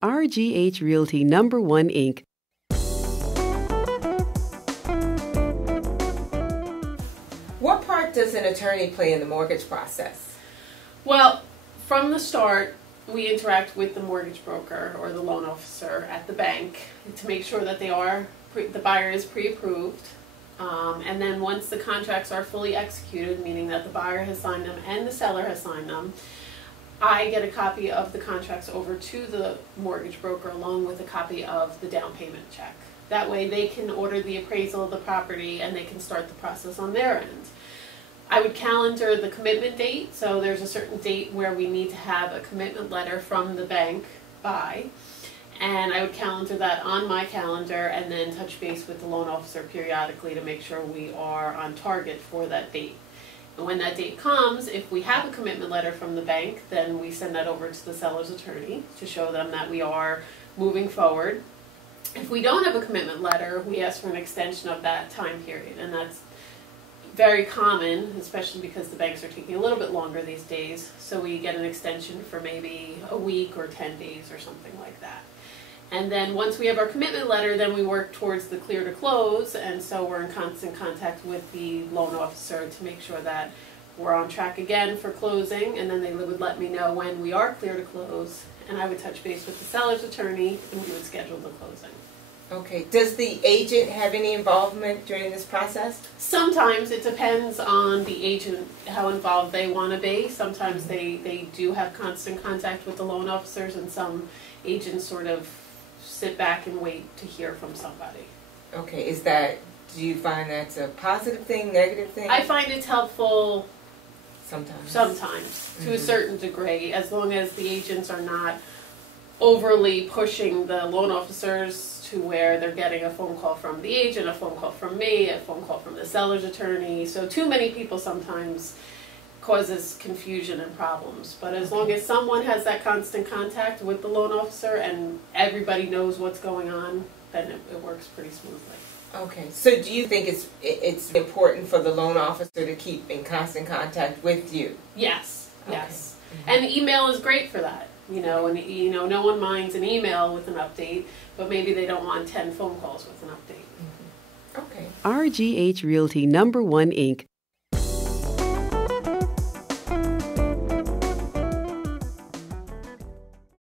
RGH Realty Number One Inc. What part does an attorney play in the mortgage process? Well, from the start, we interact with the mortgage broker or the loan officer at the bank to make sure that the buyer is pre-approved. And then once the contracts are fully executed, meaning that the buyer has signed them and the seller has signed them, I get a copy of the contracts over to the mortgage broker along with a copy of the down payment check. That way they can order the appraisal of the property and they can start the process on their end. I would calendar the commitment date, so there's a certain date where we need to have a commitment letter from the bank by, and I would calendar that on my calendar and then touch base with the loan officer periodically to make sure we are on target for that date. And when that date comes, if we have a commitment letter from the bank, then we send that over to the seller's attorney to show them that we are moving forward. If we don't have a commitment letter, we ask for an extension of that time period, and that's very common, especially because the banks are taking a little bit longer these days. So we get an extension for maybe a week or 10 days or something like that. And then once we have our commitment letter, then we work towards the clear to close, and so we're in constant contact with the loan officer to make sure that we're on track again for closing, and then they would let me know when we are clear to close, and I would touch base with the seller's attorney, and we would schedule the closing. Okay. Does the agent have any involvement during this process? Sometimes it depends on the agent, how involved they want to be. Sometimes they do have constant contact with the loan officers, and some agents sort of sit back and wait to hear from somebody. Okay. Do you find that's a positive thing, negative thing? I find it's helpful sometimes to a certain degree, as long as the agents are not overly pushing the loan officers to where they're getting a phone call from the agent, a phone call from me, a phone call from the seller's attorney. So too many people sometimes causes confusion and problems. But as long as someone has that constant contact with the loan officer and everybody knows what's going on, then it works pretty smoothly. Okay. So do you think it's important for the loan officer to keep in constant contact with you? Yes. Okay. Yes. And email is great for that. No one minds an email with an update, but maybe they don't want 10 phone calls with an update. Okay. RGH Realty Number One Inc.